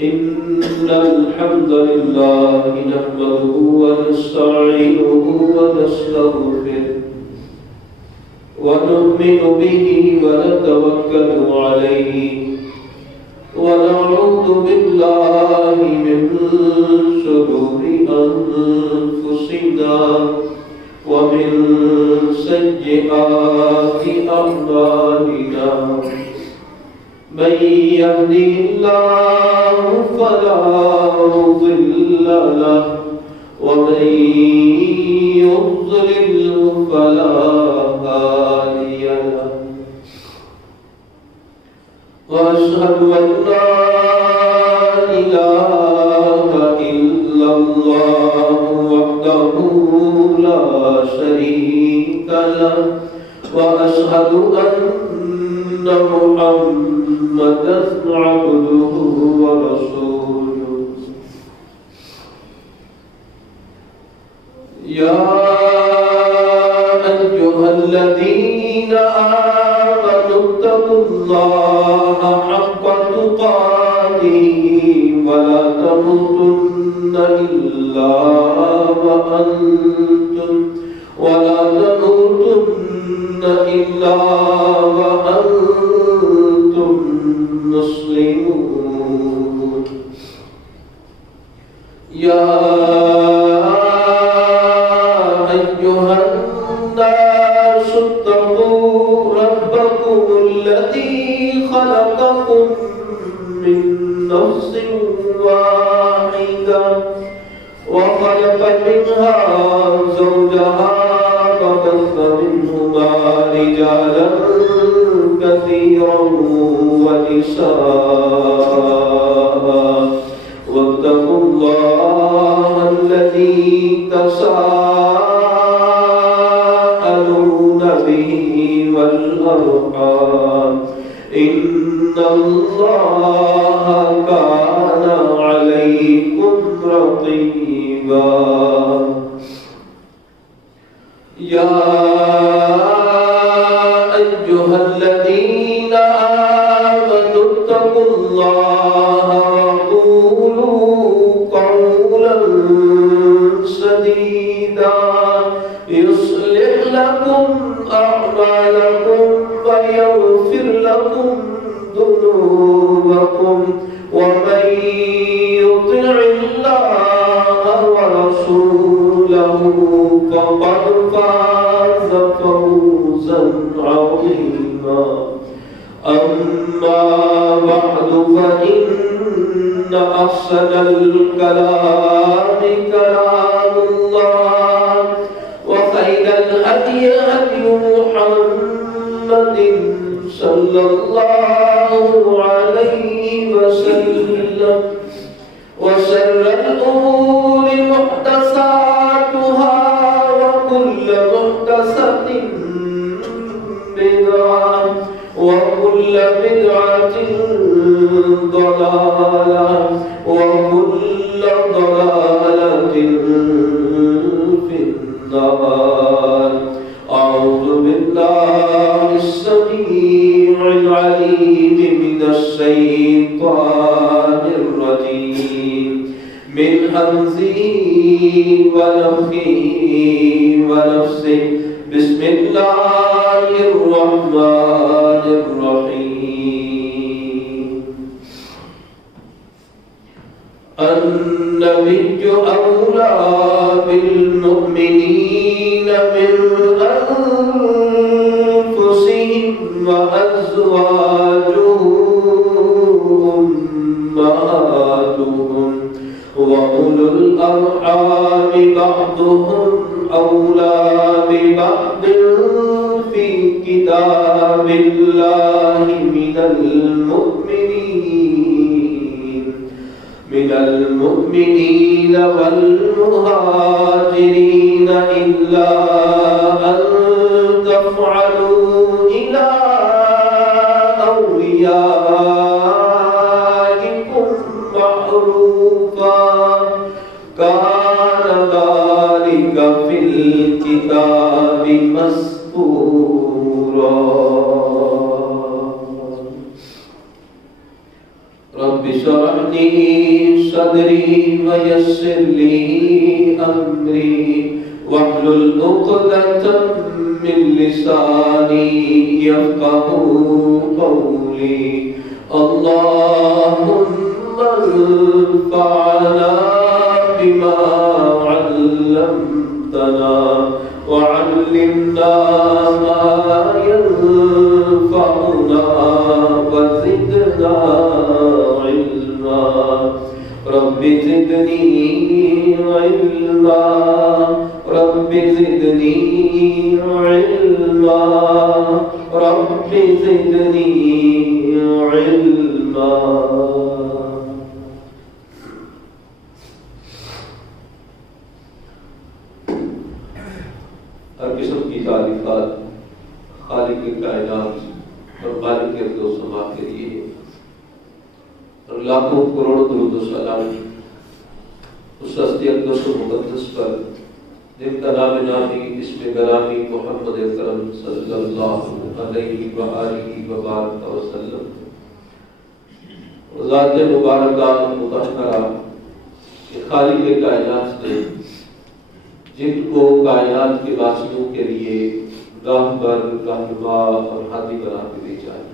إن الحمد لله نحمده ونستعينه ونستغفره ونؤمن به ونتوكل عليه ونعوذ بالله من شرور أنفسنا ومن سيئات أعمالنا من يهده الله فلا مضل له ومن يضلل فلا هادي له وأشهد أن لا إله إلا الله وحده لا شريك له وأشهد أن محمدا عبده ورسوله يا أيها الذين آمنوا اتقوا الله حق تقاته ولا تموتن إلا وأنتم مسلمون يا أيها الناس اتقوا ربكم الذي خلقكم من نفس واحدة وخلق منها زوجها وبث منهما رجالا كثيرا ونساء واتقوا الله الذي تساءلون به والأرحام إن الله كان عليكم رقيبا يا أيها الذين آمنوا اتقوا الله وقولوا قولا سديدا يصلح لكم أعمالكم ويغفر لكم ذنوبكم ومن يطع الله ورسوله فقد فاز فوزا عظيما أما بعد فإن أحسن الكلام كلام الله وخير الهدي هدي محمد صلى الله عليه وسلم وشر الأمور محدثاتها وكل محدثة بدعة وكل بدعة ضلالة وكل ضلالة في النار أعوذ بالله السميع العليم من الشيطان الرجيم من همزه ونفخه ونفسه بسم الله الرحمن الرحيم النبي أولى بالمؤمنين من أنفسهم وأزواجه أمهاتهم وأولو الأرحام بعضهم أولى ببعض في كتاب الله من المؤمنين والمهاجرين إلا أن تفعلوا إلى أوليائكم معروفا كان ذلك في الكتاب مسطورا رب اشرح لي صدري ويسر لي أمري واحلل عقدة من لساني يفقهوا قولي اللهم انفعنا بما علمتنا وعلمنا ما ينفعنا وزدنا علما رب زدني علما رب زدني علما رب زدني علما. ہر قسم کی تعریفات خالق کائنات اور خالق ارض و سما کے لیے اور لاکھوں کروڑوں درود و سلام اس ہستی اقدس و مقدس پر جن کا نام نامی اسم گرامی محمد اکرم صلی اللہ علیہ وآلہ وبارک وسلم اور ذات مبارکہ مطہرہ کہ خالق کائنات نے جن کو کائنات کے واسطوں کے لیے راہبر رہنما اور ہادی بنا کے بھیجا ہے.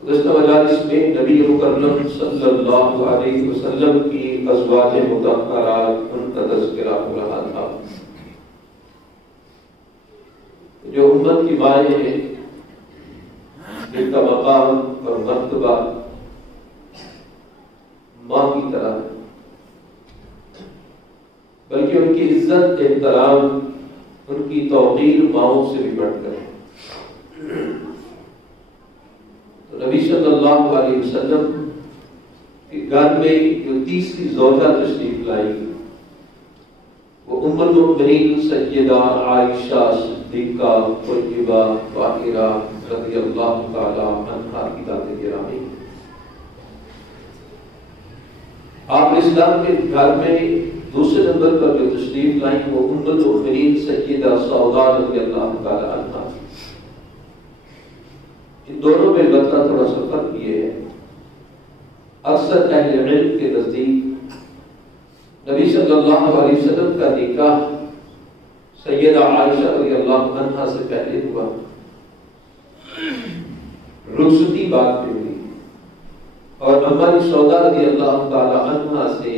گزشتہ مجالس میں نبی مکرم صلی اللہ علیہ وسلم کی ازواج مطہرات ان کا تذکرہ ہو رہا تھا جو امت کی مائیں ہیں جن کا مقام اور مرتبہ ماں کی طرح ہے بلکہ ان کی عزت احترام ان کی توقیر ماؤں سے بھی بڑھ کر ہے. تو نبی صلی اللہ علیہ وسلم کے گھر میں جو تیسری زوجہ تشریف لائی وہ ام المؤمنین سیدہ عائشہ صدیقہ طیبہ طاہرہ رضی اللہ تعالی عنہا کی ذات گرامی. آپ اسلام کے گھر میں دوسرے نمبر پر جو تشریف لائیں وہ ام المؤمنین سیدہ سودا رضی اللہ تعالی عنہا. ان دونوں میں البتہ تھوڑا سا فرق یہ ہے اکثر اہل علم کے نزدیک نبی صلی اللہ علیہ وسلم کا نکاح سیدہ عائشہ رضی اللہ عنہا سے پہلے ہوا رخصتی بعد میں ہوئی اور اما سودا رضی اللہ تعالی عنہا سے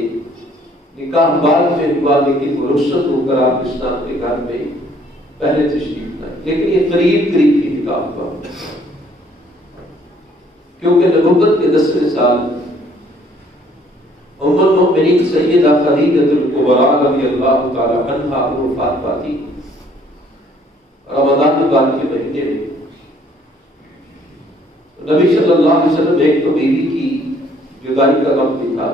نکاح بعد میں ہوا لیکن وہ رخصت ہو کر آپ اسلام کے گھر میں پہلے تشریف لائے. لیکن یہ قریب قریب ہی نکاح ہوا کیونکہ نبوت کے 10ویں سال ام المؤمنین سیدہ خدیجہ الکبریٰ رضی اللہ تعالی عنہا کو وفات پاتی رمضان بعد کے مہینے میں. نبی صلی اللہ علیہ وسلم ایک تو بیوی کی جدائی کا غم بھی تھا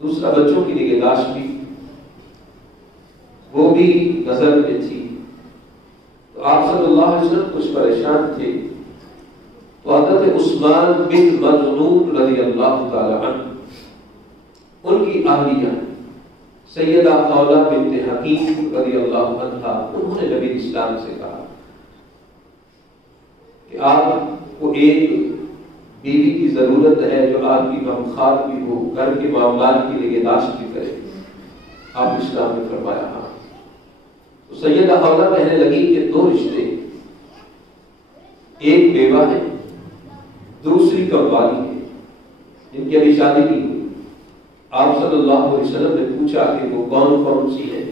دوسرا بچوں کی نگہداشت بھی وہ بھی نظر میں تھی. تو آپ صلی اللہ علیہ وسلم کچھ پریشان تھے تو حضرت عثمان بن مظعون رضی اللہ تعالی عنہ ان کی اہلیہ سیدہ خولہ بنت حکیم رضی اللہ عنہا انہوں نے نبی اسلام سے کہا کہ آپ کو ایک بیوی کی ضرورت ہے جو آپ کی غمخوار بھی ہو گھر کے معاملات کی نگہداشت بھی کرے. آپ اسلام نے فرمایا ہاں. تو سیدہ خولہ کہنے لگی کہ دو رشتے ایک بیوہ ہے دوسری قوالی ہے جن کی ابھی شادی نہیں ہوئی. آپ صلی اللہ علیہ وسلم نے پوچھا کہ وہ کون کون سی ہے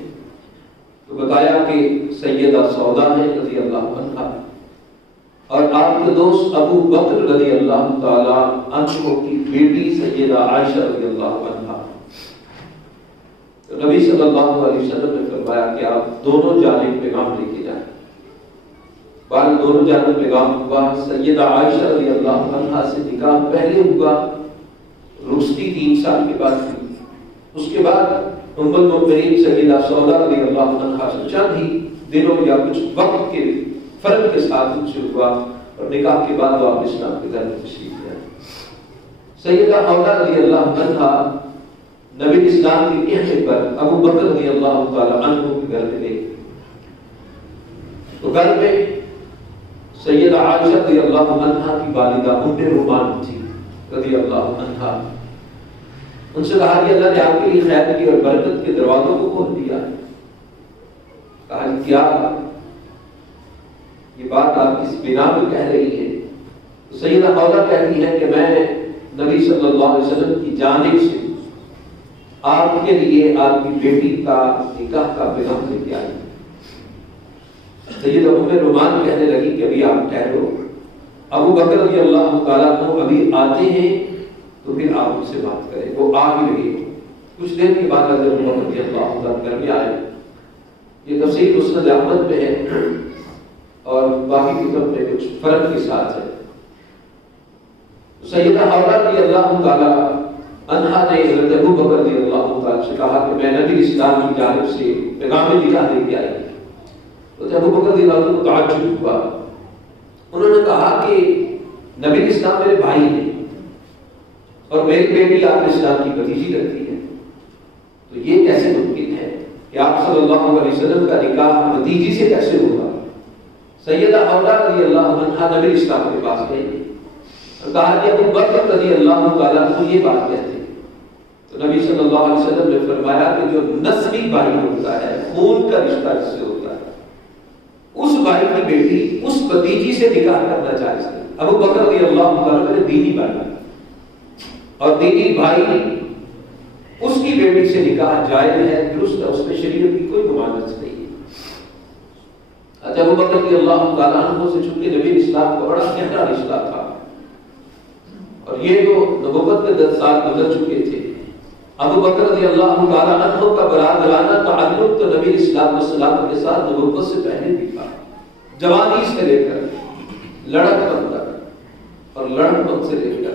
تو بتایا کہ سیدہ سودا ہے رضی اللہ عنہا اور آپ کے دوست ابو بکر رضی اللہ تعالی عنہ کی بیٹی سیدہ عائشہ رضی اللہ عنہا. تو نبی صلی اللہ علیہ وسلم نے فرمایا کہ آپ دونوں جانب پیغام لے کے جائیں. بعد دونوں جانب پیغام ہوا. سیدہ عائشہ رضی اللہ عنہا سے نکاح پہلے ہوا رخصتی 3 سال کے بعد ہوئی. اس کے بعد ام المؤمنین سیدہ سودا رضی اللہ عنہا سے چند ہی دنوں یا کچھ وقت کے فرق کے ساتھ ان سے ہوا اور نکاح کے بعد وہ اسلام کے گھر میں تشریف لائے. سیدہ خولہ رضی اللہ عنہا نبی اسلام کے کہنے پر ابو بکر رضی اللہ تعالی عنہ کے گھر میں گئی. تو گھر میں سیدہ عائشہ رضی اللہ عنہا کی والدہ ام رومان تھی رضی اللہ عنہا، ان سے کہا کہ اللہ نے آپ کے لیے خیر کی اور برکت کے دروازوں کو کھول دیا ہے۔ کہا کیا یہ بات آپ کس بنا پہ کہہ رہی ہے؟ سیدہ خولہ کہتی ہے کہ میں نبی صلی اللہ علیہ وسلم کی جانب سے آپ کے لیے آپ کی بیٹی کا نکاح کا پیغام لے کے آئی۔ سیدہ ام رومان کہنے لگی کہ ابھی آپ ٹھہرو، ابو بکر رضی اللہ تعالیٰ عنہ ابھی آتے ہیں تو پھر آپ ان سے بات کریں۔ وہ آ بھی رہی ہو، کچھ دیر کے بعد حضرت عمر رضی اللہ تعالیٰ گھر میں آئے۔ یہ تفسیر مسند احمد میں ہے اور باقی کتب میں کچھ فرق کے ساتھ ہے۔ سیدہ حولہ رضی اللہ تعالیٰ عنہا نے حضرت ابو بکر رضی اللہ تعالیٰ سے کہا کہ میں نبی اسلام کی جانب سے پیغام نکاح لے کے آئی۔ تو ابو بکر رضی اللہ عنہ کو تعجب ہوا، انہوں نے کہا کہ نبی اسلام میرے بھائی ہیں اور میری بیٹی آپ اسلام کی بھتیجی لگتی ہے، تو یہ کیسے ممکن ہے کہ آپ صلی اللہ علیہ وسلم کا نکاح بھتیجی سے کیسے ہوگا؟ سیدہ حولہ رضی اللہ عنہا نبی اسلام کے پاس گئی اور کہا کہ ابو بکر رضی اللہ تعالیٰ عنہ یہ بات کہتے ہیں۔ تو نبی صلی اللہ علیہ وسلم نے فرمایا کہ جو نسبی بھائی ہوتا ہے، خون کا رشتہ جس سے ہوتا ہے، اس بھائی کی بیٹی اس بھتیجی سے نکاح کرنا جائز ہے۔ ابو بکر رضی اللہ تعالیٰ عنہ دینی بھائی اور دینی بھائی اس کی بیٹی سے نکاح جائز ہے، درست ہے، اس میں شریعت کی کوئی ممانعت نہیں ہے۔ ابو بکر رضی اللہ تعالیٰ عنہ سے چونکہ نبی اسلام کا بڑا گہرا رشتہ تھا اور یہ جو نبوت کے 10 سال گزر چکے تھے، ابو بکر رضی اللہ تعالیٰ عنہ کا برادرانہ تعلق تو نبی اسلام والسلام کے ساتھ نبوت سے پہلے بھی تھا، جوانی سے لے کر لڑکپن تک اور لڑکپن سے لے کر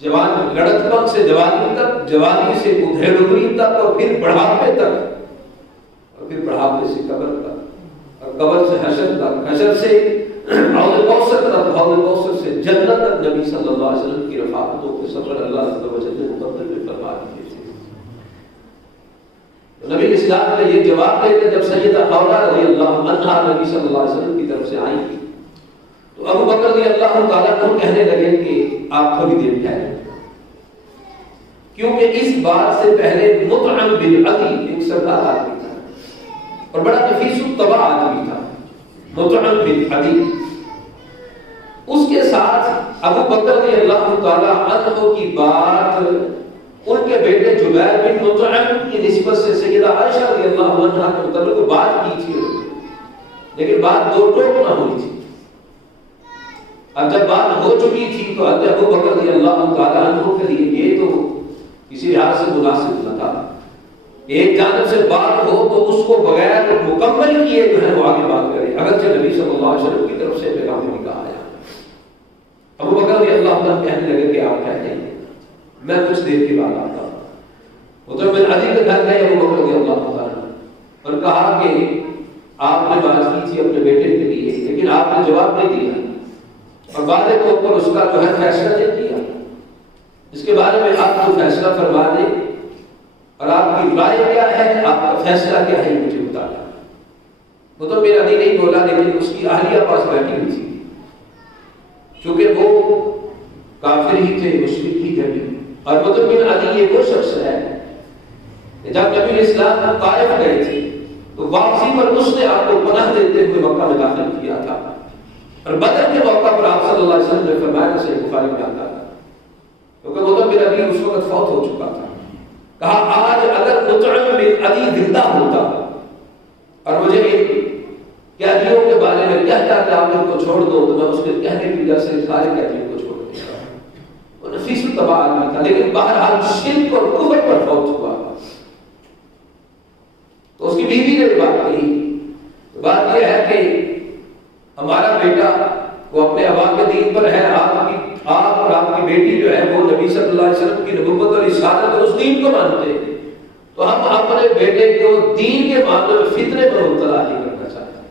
لڑکپن سے جوانی تک، جوانی سے ادھیڑی تک اور پھر بڑھاپے تک اور پھر بڑھاپے سے قبر تک اور قبر سے حشر تک، حشر سے حوض کوثر تک، حوض کوثر سے جنت تک نبی صلی اللہ علیہ وسلم کی رفاقتوں کے سفر اللہ عز و جل نے مقدر میں فرما دیے تھے۔ تو نبی اسلام نے یہ جواب دے کہ جب سیدہ حولہ رضی اللہ عنہا نبی صلی اللہ علیہ وسلم کی طرف سے آئی تو ابو بکر رضی اللہ تعالیٰ عنہ کہنے لگے کہ آپ تھوڑی دیر ٹھہریں، کیونکہ اس بات سے پہلے مطعم بن عدی ایک سردار آدمی تھا اور بڑا نفیس الطبع آدمی تھا، مطعم بن عدی، اس کے ساتھ ابو بکر رضی اللہ تعالیٰ عنہ کی بات ان کے بیٹے جبیر بن مطعم کی نسبت سے سیدہ عائشہ رضی اللہ عنہا کے متعلق بات کی تھی، لیکن بات دو ٹوک نہ ہوئی تھی۔ اب جب بات ہو چکی تھی تو حضرت ابو بکر رضی اللہ تعالیٰ عنہ کے لیے یہ تو کسی لحاظ سے مناسب نہ تھا، ایک جانب سے بات ہو تو اس کو بغیر مکمل کیے جو ہے وہ آگے بات کرے، اگرچہ نبی صلی اللہ علیہ وسلم کی طرف سے پیغام نکاح آیا۔ ابو بکر رضی اللہ عنہ کہنے لگے کہ آپ کہتے ہیں میں کچھ دیر کے بعد آتا ہوں۔ مطعم بن عدی کے گھر گئے ابو بکر رضی اللہ تعالیٰ اور کہا کہ آپ نے بات کی تھی اپنے بیٹے کے لیے لیکن آپ نے جواب نہیں دیا اور وعدے کے اوپر اس کا جو ہے فیصلہ نہیں کیا، اس کے بارے میں آپ کو فیصلہ فرما دیں اور آپ کی رائے کیا ہے، آپ کا فیصلہ کیا ہے مجھے بتانا۔ مطعم بن عدی نہیں بولا لیکن اس کی اہلیہ پاس بیٹھی ہوئی تھی، چونکہ وہ کافر ہی تھے، مشرک ہی تھے، اور مطعم بن عدی یہ وہ شخص ہے جب نبی اسلام طائف گئے تھے تو واپسی پر اس نے آپ کو پناہ دیتے ہوئے مکہ میں داخل کیا تھا اور بدر کے موقع پر آپ صلی اللہ علیہ وسلم نے فرمایا کہ صحیح بخاری میں آتا ہے کیونکہ مطعم بن عدی اس وقت فوت ہو چکا تھا، کہا آج اگر مطعم بن عدی زندہ ہوتا اور مجھے قیدیوں کے بارے میں کہتا کہ آپ ان کو چھوڑ دو تو میں اس کے کہنے کی وجہ سے سارے قیدیوں کو چھوڑ دیتا۔ وہ نفیس الطبع آدمی تھا لیکن بہرحال شرک اور کفر پر فوت ہوا تو اس کی بیوی نے بات کہی۔ بات یہ ہے کہ ہمارا بیٹا وہ اپنے ابا کے دین پر ہے، آپ اور آپ کی بیٹی جو ہے وہ نبی صلی اللہ علیہ وسلم کی نبوت اور رسالت اور اس دین کو مانتے ہیں، تو ہم اپنے بیٹے کو دین کے معاملے میں فتنے میں مبتلا نہیں کرنا چاہتے،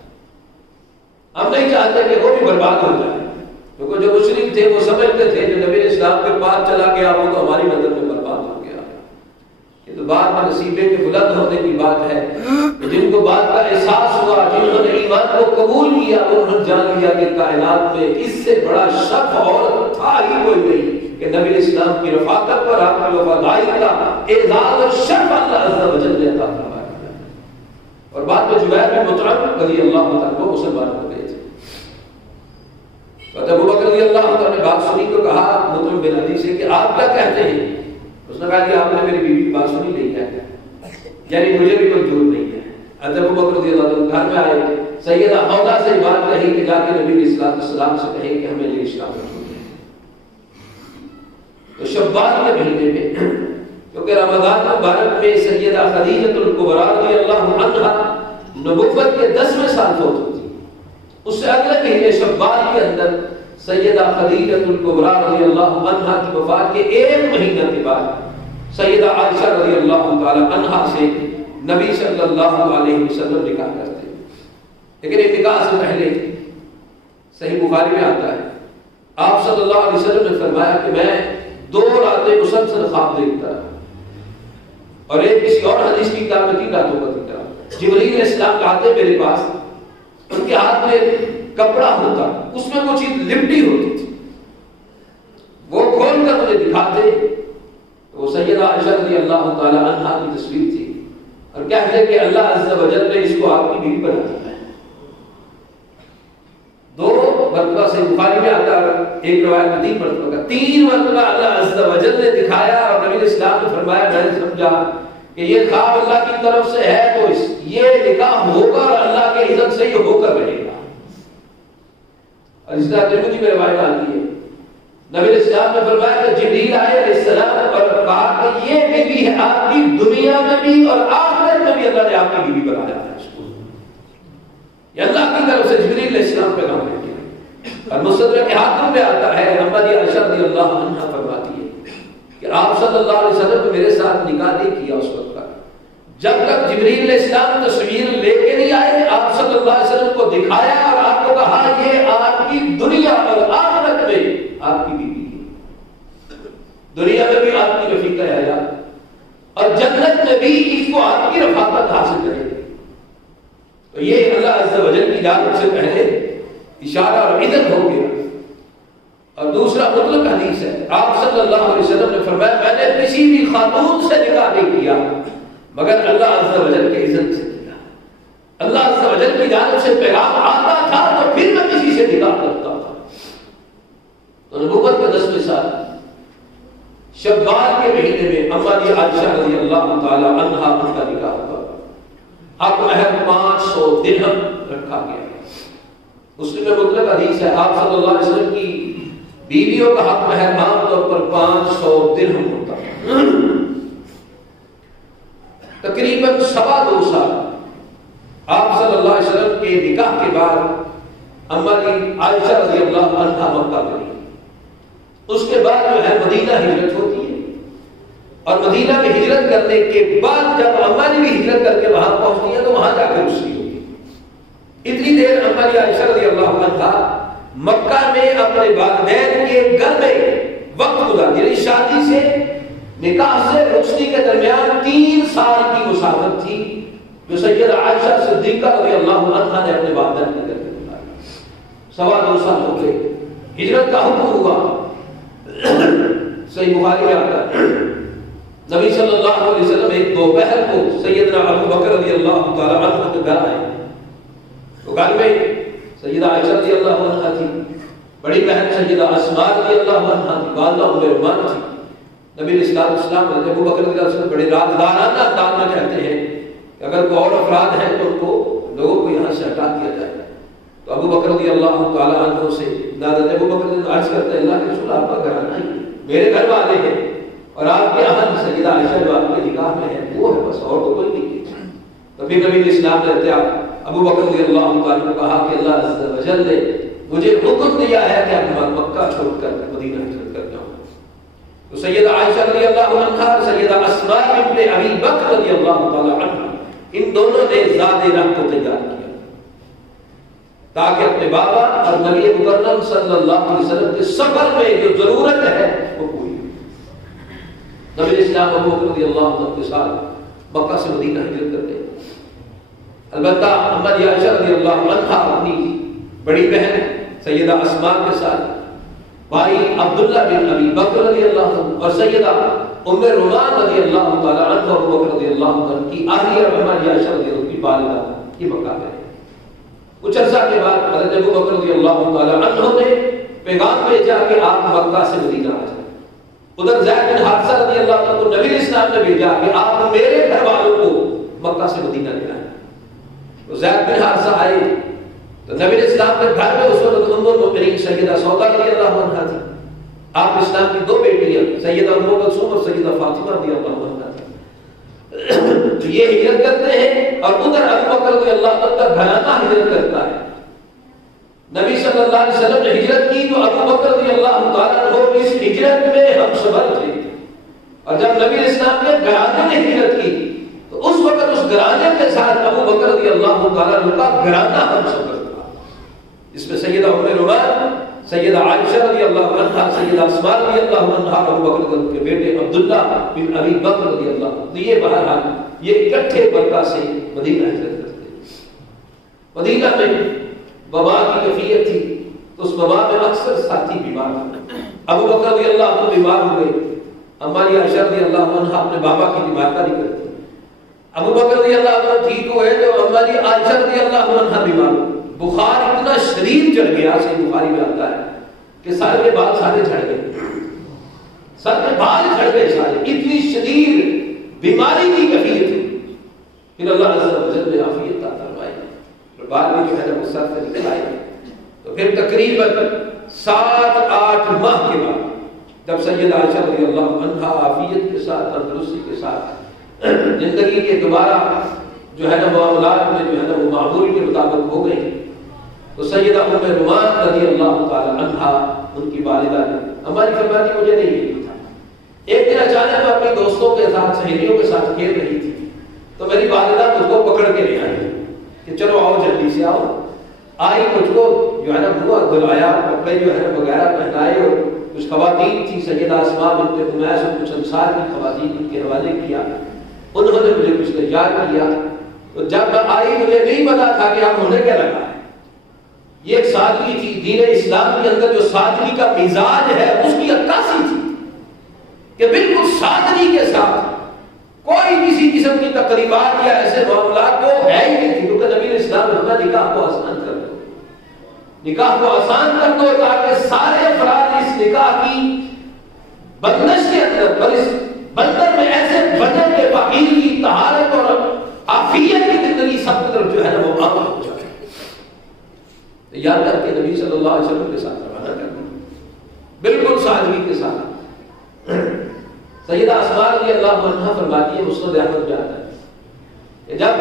ہم نہیں چاہتے کہ وہ بھی برباد ہو جائے، کیونکہ جو مشرک تھے وہ سمجھتے تھے جو نبی اسلام کے پاس چلا گیا وہ تو ہماری نظر میں برباد ہو گیا، یہ تو بعد میں نصیبے کے بلند ہونے کی بات ہے، جن کو بات کا احساس ہوا، جنہوں نے ایمان کو قبول کیا، انہوں نے جان لیا کہ کائنات میں اس سے بڑا شرف اور تھا ہی کوئی نہیں کہ نبی اسلام کی رفاقت پر آپ کی وفاداری کا اعزاز اور شرف اللہ عز و جل نے عطا فرمایا۔ اور بعد میں جبیر بن مطعم رضی اللہ عنہ کو مسلمان ہو گئے تھے۔ تو ابو بکر رضی اللہ عنہ نے بات سنی تو کہا مطعم بن عدی سے کہ آپ کیا کہتے ہیں؟ اس نے کہا کہ آپ نے میری بیوی کی بات سنی نہیں ہے، یعنی مجھے بھی منظور نہیں ہے۔ ابو بکر رضی اللہ عنہ گھر میں آئے، سیدہ حوضہ سے بات کہی کہ جا کے نبی علیہ السلام سے کہیں کہ ہمیں یہ اسلام منظور ہے۔ تو شوال کے مہینے میں، کیونکہ رمضان مبارک میں سیدہ خدیجہ الکبریٰ رضی اللہ عنہا نبوت کے 10ویں سال فوت ہوتی، اس سے اگلے مہینے شوال کے اندر سیدہ خدیجہ الکبریٰ رضی اللہ عنہا کی وفات کے 1 مہینہ کے بعد سیدہ عائشہ رضی اللہ تعالی عنہا سے نبی صلی اللہ علیہ وسلم نکاح کرتے ہیں۔ لیکن ایک نکاح سے پہلے صحیح بخاری میں آتا ہے، آپ صلی اللہ علیہ وسلم نے فرمایا کہ میں 2 راتیں مسلسل خواب دیکھتا رہا، اور ایک کسی اور حدیث کی کتاب میں 3 راتوں کا ذکر ہے۔ جبرائیل علیہ السلام آتے میرے پاس، ان کے ہاتھ میں کپڑا ہوتا، اس میں وہ چیز لپٹی ہوتی تھی، وہ کھول کر مجھے دکھاتے تو وہ سیدہ عائشہ رضی اللہ تعالی عنہا کی تصویر تھی، اور کہتے کہ اللہ عز و جل نے اس کو آپ کی بیوی بنا دیا ہے۔ 2 مرتبہ سے بخاری میں آتا ہے، ایک روایت میں 3 مرتبہ کا، 3 مرتبہ اللہ عز و جل نے دکھایا، اور نبی اسلام نے فرمایا میں نے سمجھا کہ یہ خواب اللہ کی طرف سے ہے، تو یہ نکاح ہوگا اور اللہ کے اذن سے یہ ہو کر رہے گا۔ اور اس طرح ترمذی میں روایت آتی ہے، نبی اسلام نے فرمایا کہ جبریل آئے علیہ السلام اور کہا کہ یہ بیوی ہے آپ کی، دنیا میں بھی اور آخرت میں بھی اللہ نے آپ کی بیوی بنایا ہے، اس کو یہ اللہ کی طرف سے جبریل علیہ السلام پیغام لے کے۔ اور مستدرک حاکم میں آتا ہے، اما عائشہ رضی اللہ عنہا فرماتی ہے کہ آپ صلی اللہ علیہ وسلم نے میرے ساتھ نکاح نہیں کیا اس وقت تک، جب تک جبریل علیہ السلام تصویر لے کے نہیں آئے، آپ صلی اللہ علیہ وسلم کو دکھایا اور آپ کو کہا یہ آپ کی دنیا اور آخرت میں آپ کی بیوی ہے، دنیا میں بھی آپ کی رفیقہ حیات اور جنت میں بھی اس کو آپ کی رفاقت حاصل کرے گی۔ تو یہ اللہ عز و جل کی جانب سے پہلے اشارہ اور اذن ہو گیا۔ اور دوسرا مطلق حدیث ہے، آپ صلی اللہ علیہ وسلم نے فرمایا میں نے کسی بھی خاتون سے نکاح نہیں کیا مگر اللہ عز و جل کے اذن سے کیا۔ اللہ عز و جل کی جانب سے پیغام آتا تھا تو پھر میں کسی سے نکاح کرتا تھا۔ تو نبوت کے 10ویں سال شوال کے مہینے میں اما عائشہ رضی اللہ تعالی عنہا کا نکاح ہوا، حق مہر 500 درہم رکھا گیا۔ مسلم میں مطلق حدیث ہے، آپ صلی اللہ علیہ وسلم کی بیویوں کا حق مہر عام طور پر 500 درہم ہوتا ہے۔ تقریباً 2.25 سال آپ صلی اللہ علیہ وسلم کے نکاح کے بعد اما عائشہ رضی اللہ عنہا مکہ میں، اس کے بعد جو ہے مدینہ ہجرت ہوتی ہے، اور مدینہ میں ہجرت کرنے کے بعد جب اما نے بھی ہجرت کر کے وہاں پہنچتی ہے تو وہاں جا کے رسلی ہوتی ہے۔ اتنی دیر اما عائشہ رضی اللہ عنہا مکہ میں اپنے والدین کے گھر میں وقت گزارتی، یعنی شادی سے نکاح سے رخصتی کے درمیان 3 سال کی مسافت تھی جو سیدہ عائشہ صدیقہ رضی اللہ عنہا نے اپنے والدین کے گھر میں گزاری۔ 2.25 سال ہو گئے، ہجرت کا حکم ہوا۔ صحیح بخاری میں آتا ہے نبی صلی اللہ علیہ وسلم ایک دوپہر کو سیدنا ابو بکر رضی اللہ تعالی عنہ کے گھر آئے، تو گھر میں سیدہ عائشہ رضی اللہ عنہا تھی، بڑی بہن سیدہ اسماء رضی اللہ عنہا تھی، والدہ ام رومان تھی۔ نبی علیہ السلام نے ابو بکر رضی اللہ عنہ بڑے رازدارانہ انداز میں کہتے ہیں کہ اگر کوئی اور افراد ہیں تو ان کو لوگوں کو یہاں سے ہٹا دیا جائے۔ تو ابو بکر رضی اللہ تعالی عنہ سے حضرت ابو بکر نے عرض کرتے ہیں اللہ کے رسول آپ کا گھر آنا ہی میرے گھر والے ہیں، اور آپ کے اہل سیدہ عائشہ جو آپ کے نکاح میں ہے وہ ہے، بس اور تو کوئی نہیں ہے۔ تو پھر نبی اسلام نے ابو بکر رضی اللہ تعالی عنہ کو کہا کہ اللہ عز و جل نے مجھے حکم دیا ہے کہ میں مکہ چھوڑ کر مدینہ ہجرت کر جاؤں۔ تو سیدہ عائشہ رضی اللہ عنہا اور سیدہ اسماء بنت ابی بکر رضی اللہ تعالی عنہ ان دونوں نے زاد راہ کو تیار کیا تاکہ اپنے بابا اور نبی مکرم صلی اللہ علیہ وسلم کے سفر میں جو ضرورت ہے وہ پوری ہو۔ نبی اسلام ابو بکر رضی اللہ عنہ کے ساتھ مکہ سے مدینہ ہجرت کر گئے۔ البتہ اما عائشہ رضی اللہ عنہا اپنی بڑی بہن سیدہ اسماء کے ساتھ، بھائی عبداللہ بن ابی بکر رضی اللہ عنہ اور سیدہ ام رومان رضی اللہ تعالی عنہ اور ابو بکر رضی اللہ عنہ کی اہلیہ اما عائشہ رضی اللہ کی والدہ کی مکہ میں۔ کچھ عرصہ کے بعد حضرت ابو بکر رضی اللہ تعالی عنہ نے پیغام بھیجا کہ آپ مکہ سے مدینہ آ جائیں۔ ادھر زید بن حارثہ رضی اللہ عنہ کو نبی اسلام نے بھیجا کہ آپ میرے گھر والوں کو مکہ سے مدینہ لے آئیں۔ تو زید بن حارثہ آئے تو نبی اسلام کے گھر میں اس وقت ام المؤمنین سیدہ سودا رضی اللہ عنہا تھی۔ آپ اسلام کی دو بیٹیاں سیدہ ام کلثوم اور سیدہ فاطمہ رضی اللہ عنہا تھی۔ تو یہ ہجرت کرتے ہیں اور ادھر ابو بکر رضی اللہ عنہ کا گھرانہ ہجرت کرتا ہے۔ نبی صلی اللہ علیہ وسلم نے ہجرت کی تو ابو بکر رضی اللہ تعالیٰ عنہ اس ہجرت میں ہم سفر تھے، اور جب نبی اسلام کے گھرانے نے ہجرت کی تو اس وقت اس گھرانے کے ساتھ ابو بکر رضی اللہ تعالیٰ عنہ کا گھرانہ ہم سفر تھا۔ اس میں سیدہ ام رومان، سیدہ عائشہ رضی اللہ عنہا، سیدہ اسماء رضی اللہ عنہا اور ابو بکر کے بیٹے عبداللہ بن ابی بکر رضی اللہ عنہ، تو یہ بہرحال یہ اکٹھے مکہ سے مدینہ ہجرت کرتے۔ مدینہ میں وبا کی کیفیت تھی تو اس وبا میں اکثر ساتھی بیمار ہوئے۔ ابو بکر رضی اللہ عنہ بیمار ہوئے، اما عائشہ رضی اللہ عنہا اپنے بابا کی بیماری کرتی۔ ابو بکر رضی اللہ عنہ ٹھیک ہوئے تو اما عائشہ رضی اللہ عنہا بیمار ہوئی۔ بخار اتنا شدید چڑھ گیا، صحیح بخاری میں آتا ہے کہ سر کے بال سارے جھڑ گئے، سر کے بال جھڑ گئے سارے، اتنی شدید بیماری کی کیفیت تھی۔ پھر اللہ عز و جل نے عافیت عطا فرمائی اور بعد میں جو ہے نا وہ سر سے نکل آئے۔ تو پھر تقریباً 7-8 ماہ کے بعد جب سیدہ عائشہ رضی اللہ عنہا عافیت کے ساتھ تندرستی کے ساتھ زندگی کے دوبارہ جو ہے نا معاملات میں جو ہے نا وہ معمول کے مطابق ہو گئی، تو سیدہ ام رومان رضی اللہ تعالی عنہا ان کی والدہ نے ہماری فرماتی مجھے نہیں ملی تھا۔ ایک دن اچانک میں اپنی دوستوں کے ساتھ سہیلیوں کے ساتھ کھیل رہی تھی تو میری والدہ مجھ کو پکڑ کے لے آئی کہ چلو آؤ جلدی سے آؤ۔ آئی مجھ کو جو ہے نا منہ دھلایا، کپڑے جو ہے نا وغیرہ پہنائے، اور کچھ خواتین تھی سیدہ اسماء بنت امیس اور کچھ انصار کی خواتین ان کے حوالے کیا، انہوں نے مجھے کچھ تیار کیا۔ تو جب میں آئی مجھے نہیں پتا تھا کہ اب ہونے کیا لگا ہے۔ یہ ایک سادگی تھی، دین اسلام کے اندر جو سادگی کا مزاج ہے اس کی عکاسی تھی کہ بالکل سادگی کے ساتھ کوئی کسی قسم کی تقریبات یا ایسے معاملات کو ہے ہی نہیں تھی، کیونکہ نبی اسلام نے ہمیں نکاح کو آسان کر دو، نکاح کو آسان کر دو تاکہ سارے افراد اس نکاح کی بندش کے اندر اور اس بندر میں ایسے بدن کے فقیر کی طہارت اور عافیت کی زندگی سب کی طرف جو ہے نا وہ عام ہو جائے۔ تو یاد رکھ کے نبی صلی اللہ علیہ وسلم کے ساتھ روانہ کرنا بالکل سادگی کے ساتھ۔ سیدہ اسماء رضی اللہ عنہا فرماتی ہے، مسند احمد میں آتا ہے کہ جب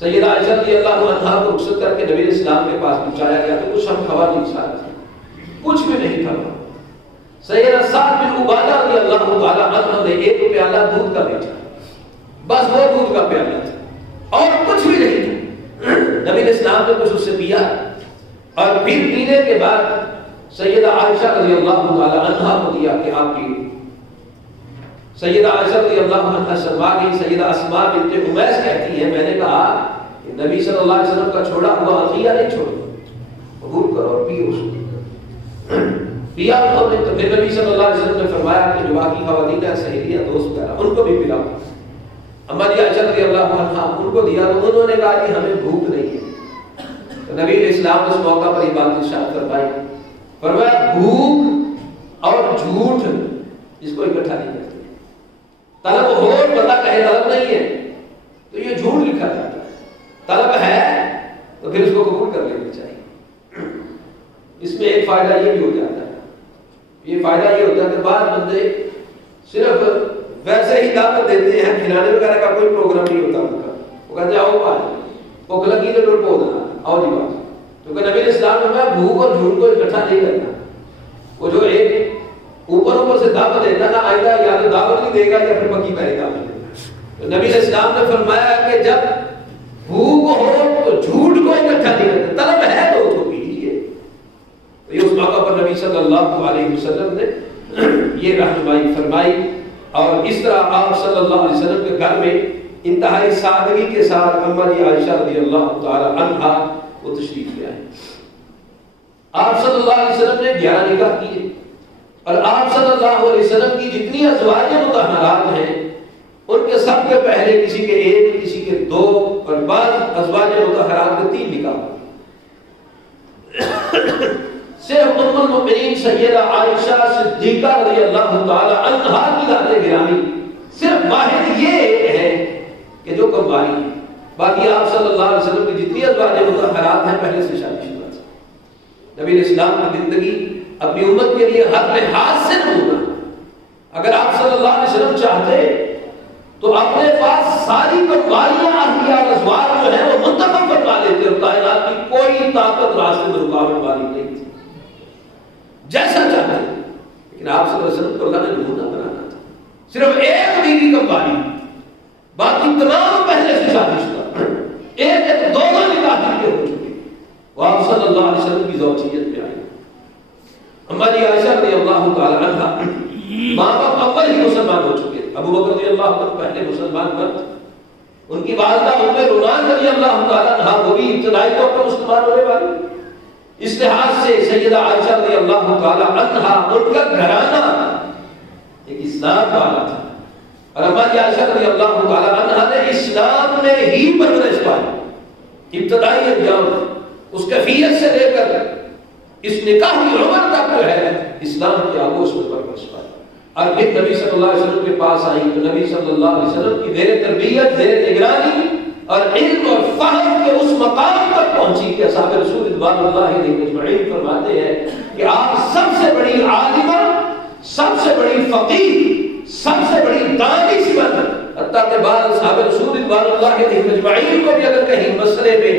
سیدہ عائشہ رضی اللہ عنہا کو رخصت کر کے نبی اسلام کے پاس پہنچایا گیا تو کچھ ہم خواتین ساتھ تھے، کچھ بھی نہیں تھا۔ سیدہ سعد بن عبادہ رضی اللہ تعالی عنہ نے ایک پیالہ دودھ کا بیچا، بس وہ دودھ کا پیالہ تھا اور کچھ بھی نہیں تھا۔ نبی اسلام نے کچھ اس سے پیا اور پھر پینے کے بعد سیدہ عائشہ رضی اللہ تعالی عنہا کو دیا کہ آپ پیو۔ سیدہ عائشہ رضی اللہ عنہا شرما گئی۔ سیدہ اسماء بنت امیس کہتی ہے میں نے کہا کہ نبی صلی اللہ علیہ وسلم کا چھوڑا ہوا عطیہ نہیں چھوڑو، قبول کرو اور پیو اس کو۔ پیا انہوں نے تو پھر نبی صلی اللہ علیہ وسلم نے فرمایا کہ جو باقی خواتین ہیں سہیلیاں دوست وغیرہ ان کو بھی پلاؤ۔ اما عائشہ رضی اللہ عنہا ان کو دیا تو انہوں نے کہا کہ ہمیں بھوک نہیں ہے۔ تو نبی علیہ السلام نے اس موقع پر یہ بات ارشاد فرمائی، فرمایا بھوک اور جھوٹ اس کو اکٹھا نہیں کرتے، طلب ہو پتہ کہے طلب نہیں ہے تو یہ جھوٹ لکھا جاتا ہے، طلب ہے تو پھر اس کو قبول کر لینا چاہیے۔ اس میں ایک فائدہ یہ بھی ہو جاتا ہے، یہ فائدہ یہ ہوتا ہے کہ بعض بندے صرف ویسے ہی دعوت دیتے ہیں، کھلانے وغیرہ کا کوئی پروگرام نہیں ہوتا ان کا، وہ کہتے ہیں آؤ پانی بھوک لگی تو ڈر پودنا آؤ جی بات، کیونکہ نبی اسلام نے بھوک اور جھوٹ کو اکٹھا نہیں کرنا۔ وہ جو ایک اوپر سے دعوت دیتا نا آئندہ یا تو دعوت نہیں دے گا یا پھر پکی پہلے دعوت دے گا۔ تو نبی اسلام نے فرمایا کہ جب بھوک ہو تو جھوٹ کو اکٹھا نہیں کرنا، طلب ہے تو اس کو پی لیجیے۔ تو یہ اس موقع پر نبی صلی اللہ علیہ وسلم نے یہ رہنمائی فرمائی اور اس طرح آپ صلی اللہ علیہ وسلم کے گھر میں انتہائی سادگی کے ساتھ اما عائشہ رضی اللہ تعالی عنہا وہ تشریف لے آئے. آپ صلی اللہ علیہ وسلم نے 11 نکاح کیے اور آپ صلی اللہ علیہ وسلم کی جتنی ازواج مطہرات ہیں ان کے سب کے پہلے کسی کے 1 کسی کے 2 اور بعض ازواج مطہرات کے 3 نکاح. صرف ام المؤمنین سیدہ عائشہ صدیقہ رضی اللہ تعالی عنہا کی ذات گرامی صرف واحد یہ ہے کہ جو کمواری ہے. باقی آپ صلی اللہ علیہ وسلم کی جتنی ازواج مطہرات ہیں پہلے سے شادی شدہ تھیں. نبی اسلام کی زندگی اپنی امت کے لیے ہر لحاظ سے نمونہ. اگر آپ صلی اللہ علیہ وسلم چاہتے تو اپنے پاس ساری کمواریاں اہلیہ اور ازواج جو ہیں وہ منتخب فرما لیتے اور کائنات کی کوئی طاقت راستے میں رکاوٹ والی نہیں تھی جیسا چاہتے. لیکن آپ صلی اللہ علیہ وسلم کو اللہ نے نمونہ بنانا تھا. صرف ایک بیوی کمواری, باقی تمام پہلے سے شادی شدہ, ایک 2 نکاح کے ہو چکے. وہ آپ صلی اللہ علیہ وسلم کی زوجیت میں آئے. ہماری عائشہ رضی اللہ تعالی عنہا ماں باپ اول ہی مسلمان ہو چکے. ابو بکر رضی اللہ عنہ پہلے مسلمان مرد, ان کی والدہ ام رومان رضی اللہ تعالی عنہا وہ بھی ابتدائی طور پر مسلمان ہونے والی. اس لحاظ سے سیدہ عائشہ رضی اللہ تعالی عنہا ان کا گھرانہ ایک اسلام والا تھا اور ہماری عائشہ رضی اللہ تعالی عنہا نے اسلام میں ہی پرورش پائی. ابتدائی انجام اس کیفیت سے لے کر اس نکاح کی عمر تک جو ہے اسلام کی آغوش میں پرورش پائی. اور پھر نبی صلی اللہ علیہ وسلم کے پاس آئی تو نبی صلی اللہ علیہ وسلم کی زیر تربیت, زیر نگرانی اور علم اور فہم کے اس مقام تک پہنچی کہ اصحاب رسول رضوان اللہ علیہ اجمعین فرماتے ہیں کہ آپ سب سے بڑی عالمہ, سب سے بڑی فقیہ, سب سے بڑی دانشمند, حتیٰ کہ بعض اصحاب رسول رضوان اللہ علیہ اجمعین کو بھی اگر کہیں مسئلے میں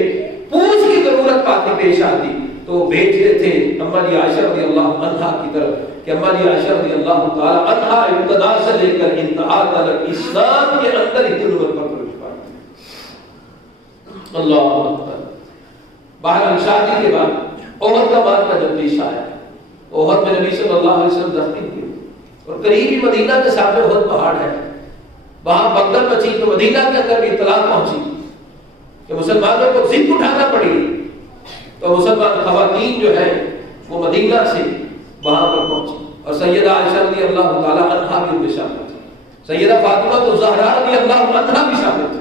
پوچھ کی ضرورت پاتی پیش آتی تو وہ بھیجتے تھے ہماری عائشہ رضی اللہ عنہا کی طرف کہ ہماری عائشہ رضی اللہ تعالی عنہا ابتدا سے لے کر انتہا تک اسلام کے اندر ہی دنور پر پروش پاتی. اللہ اکبر. باہر شادی کے بعد احد کا واقعہ جب پیش آیا, احد میں نبی صلی اللہ علیہ وسلم زخمی ہوئے اور قریبی مدینہ کے سامنے احد پہاڑ ہے, وہاں بغداد مچی تو مدینہ کے اندر بھی اطلاع پہنچی کہ مسلمانوں کو ضد اٹھانا پڑی. تو مسلمان خواتین جو ہیں وہ مدینہ سے وہاں پر پہنچی اور سیدہ عائشہ رضی اللہ تعالی عنہا بھی ان میں شامل تھی. سیدہ فاطمہ تو زہرا رضی اللہ عنہا بھی شامل تھی.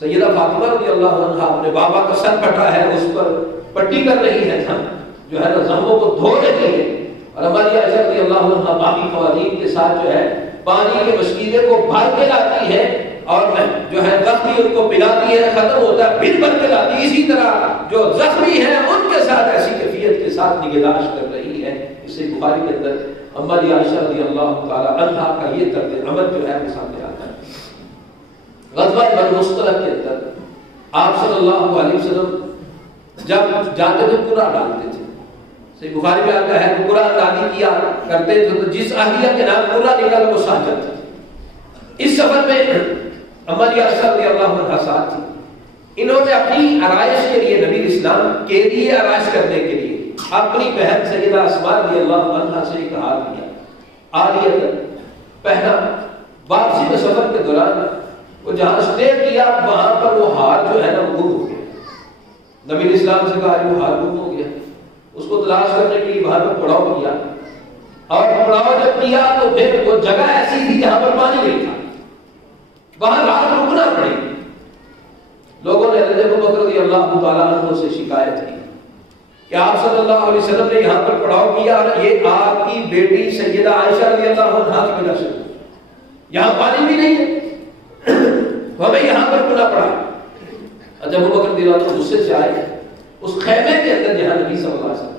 سیدہ فاطمہ رضی اللہ عنہا اپنے بابا کا سر پھٹا ہے اس پر پٹی کر رہی ہے, جو ہے نا زخموں کو دھو رہی ہے, اور ہماری عائشہ رضی اللہ عنہا باقی خواتین کے ساتھ جو ہے پانی کے مشکیزے کو بھر کے لاتی ہے اور جو ہے زخمی ان کو پلاتی ہے, ختم ہوتا ہے پھر بھر کے لاتی. اسی طرح جو زخمی ہیں ان کے ساتھ ایسی کیفیت کے ساتھ نگہداشت کر رہی ہے. اس سے بخاری کے اندر ہماری عائشہ رضی اللہ تعالی عنہا کا یہ طرز عمل جو ہے سامنے آتا ہے. غزوہ بنو مصطلق کے اندر آپ صلی اللہ علیہ وسلم جب جاتے تو قرآ ڈالتے تھے. صحیح بخاری میں آتا ہے کہ قرآ ڈالی کیا کرتے تھے تو جس اہلیہ کے نام قرآ نکل وہ ساجد تھے. اس سفر میں ہماری عائشہ رضی اللہ عنہا ساتھ تھی. انہوں نے اپنی آرائش کے لیے, نبی اسلام کے لیے آرائش کرنے کے لیے اپنی بہن سیدہ اسماء رضی اللہ عنہا سے ایک ہار لیا, عاریہ پہنا. واپسی کے سفر کے دوران وہ جہاں اسٹے کیا وہاں پر وہ ہار جو ہے نا وہ گم ہو گیا. نبی اسلام سے کہا وہ ہار گم ہو گیا. اس کو تلاش کرنے کے لیے وہاں پر پڑاؤ کیا اور پڑاؤ جب کیا تو پھر وہ جگہ ایسی تھی جہاں پر پانی نہیں تھا, وہاں رات رکنا پڑی. لوگوں نے حضرت ابو بکر رضی اللہ تعالیٰ عنہ سے شکایت کی کہ آپ صلی اللہ علیہ وسلم نے یہاں پر پڑاؤ کیا اور یہ آپ کی بیٹی سیدہ عائشہ رضی اللہ عنہا کی وجہ سے, یہاں پانی بھی نہیں ہے تو ہمیں یہاں پر رکنا پڑا. جب ابو بکر رضی اللہ عنہ غصے سے آئے اس خیمے کے اندر جہاں نبی صلی اللہ علیہ وسلم,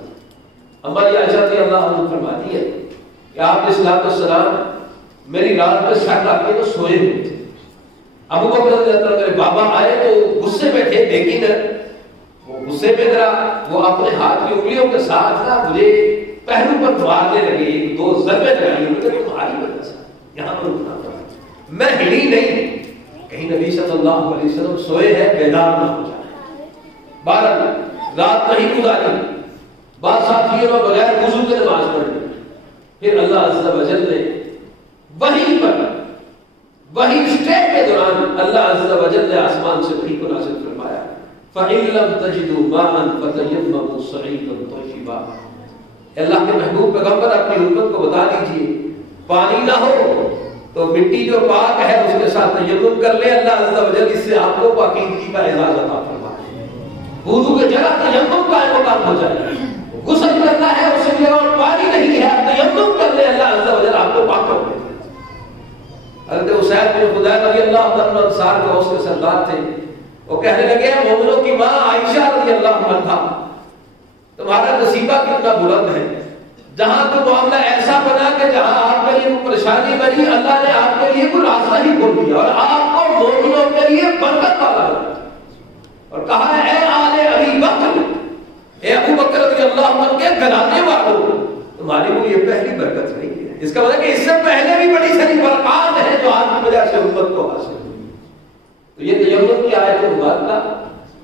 ہماری عائشہ رضی اللہ عنہ فرماتی ہے کہ آپ علیہ السلام میری رات میں سر رکھ کے تو سوئے ہوئے تھے. ابو بکر رضی اللہ عنہ میرے بابا آئے تو غصے میں تھے, لیکن وہ غصے میں ذرا وہ اپنے ہاتھ کی انگلیوں کے ساتھ نا مجھے پہلو پر مارنے لگے, 2 ضربیں لگائی. مجھے تمہاری وجہ سے یہاں پر رکنا پڑا, میں ہلی نہیں, کہیں نبی صلی اللہ علیہ وسلم سوئے ہیں بیدار نہ ہو جائے. 12 رات نہیں گزاری. بعض ساتھیوں نے بغیر وضو کے نماز پڑھ لی. پھر اللہ عز و جل نے وہیں پر وہی اسٹے کے دوران اللہ عز و جل نے آسمان سے وحی کو نازل فرمایا فَإِن لَمْ تَجِدُوا مَاءً فَتَيَمَّمُوا صَعِيدًا طَيِّبًا۔ اللہ کے محبوب پیغمبر اپنی امت کو بتا دیجئے پانی نہ ہو تو مٹی جو پاک ہے اس کے ساتھ تیمم کر لے، اللہ عز و جل اس سے آپ کو پاکیزگی کا اعزاز عطا فرمائے۔ وضو کی جگہ تیمم کا مقام ہو جائے، غسل کرنا ہے اس کی جگہ پانی نہیں ہے تیمم کر لے، اللہ عز و جل آپ کو پاک کر دے۔ حضرت اسید بن خدیر رضی اللہ عنہ انصار کے اس کے سردار تھے، وہ کہنے لگے مومنوں کی ماں عائشہ رضی اللہ عنہا تمہارا نصیبہ کتنا بلند ہے، جہاں تو معاملہ ایسا بنا کہ جہاں آپ کے لیے کوئی پریشانی بنی اللہ نے آپ کے لیے کوئی راستہ ہی کھول دیا اور آپ کو مومنوں کے لیے برکت والا بنا اور کہا ہے اے آل ابی بکر، اے ابو بکر رضی اللہ عنہ کے گھرانے والوں، تمہاری کو یہ پہلی برکت نہیں ہے، اس کا مطلب کہ اس سے پہلے بھی بڑی ساری برکات ہیں جو آپ کی وجہ سے امت کو حاصل ہوئی۔ تو یہ تیمم کی آیت مبارکہ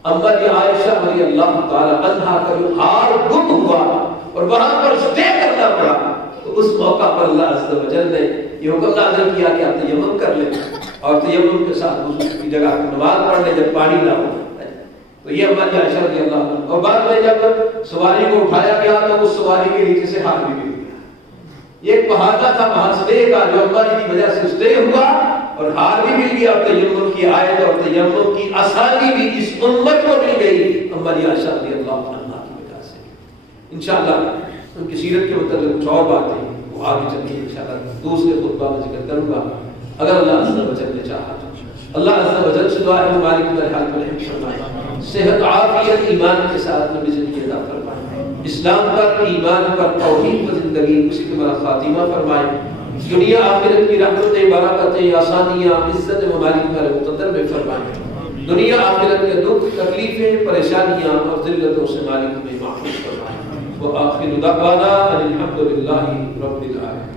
اما عائشہ رضی اللہ تعالی عنہا کا جو ہار گم ہوا اور وہاں پر اسٹے کرنا پڑا، تو اس موقع پر اللہ عز و جل نے یہ حکم نازل کیا کہ آپ تیمم کر لیں اور تیمم کے ساتھ وضو کی جگہ نماز پڑھ لیں جب پانی نہ ہو۔ تو یہ ہماری عائشہ رضی اللہ عنہ، اور بعد میں جب سواری کو اٹھایا گیا تو اس سواری کے نیچے سے ہاتھ بھی گر گیا۔ یہ ایک بہانہ تھا محاسبے کا جو ہماری کی وجہ سے اسٹے ہوا اور ہار بھی مل گیا اور تیمم کی آیت اور تیمم کی آسانی بھی اس امت کو مل گئی ہماری عائشہ رضی اللہ عنہ کی وجہ سے۔ انشاءاللہ ان کی سیرت کے متعلق کچھ اور باتیں وہ آگے چل کے انشاءاللہ دوسرے خطبہ میں ذکر کروں گا اگر اللہ عز و جل نے چاہا۔ اللہ عز و جل سے دعا ہے ہماری حال پر رحم فرمائے، صحت عافیت ایمان کے ساتھ نبی زندگی عطا فرمائے، اسلام پر ایمان پر توحید پر زندگی اسی کے مرا خاتمہ فرمائے، دنیا آخرت کی رحمتیں برکتیں آسانیاں عزت ممالک پر مقدر میں فرمائے، دنیا آخرت کے دکھ تکلیفیں پریشانیاں اور ذلتوں سے مالک میں محفوظ فرمائے۔ وآخر دعوانا ان الحمد للہ رب العالمین۔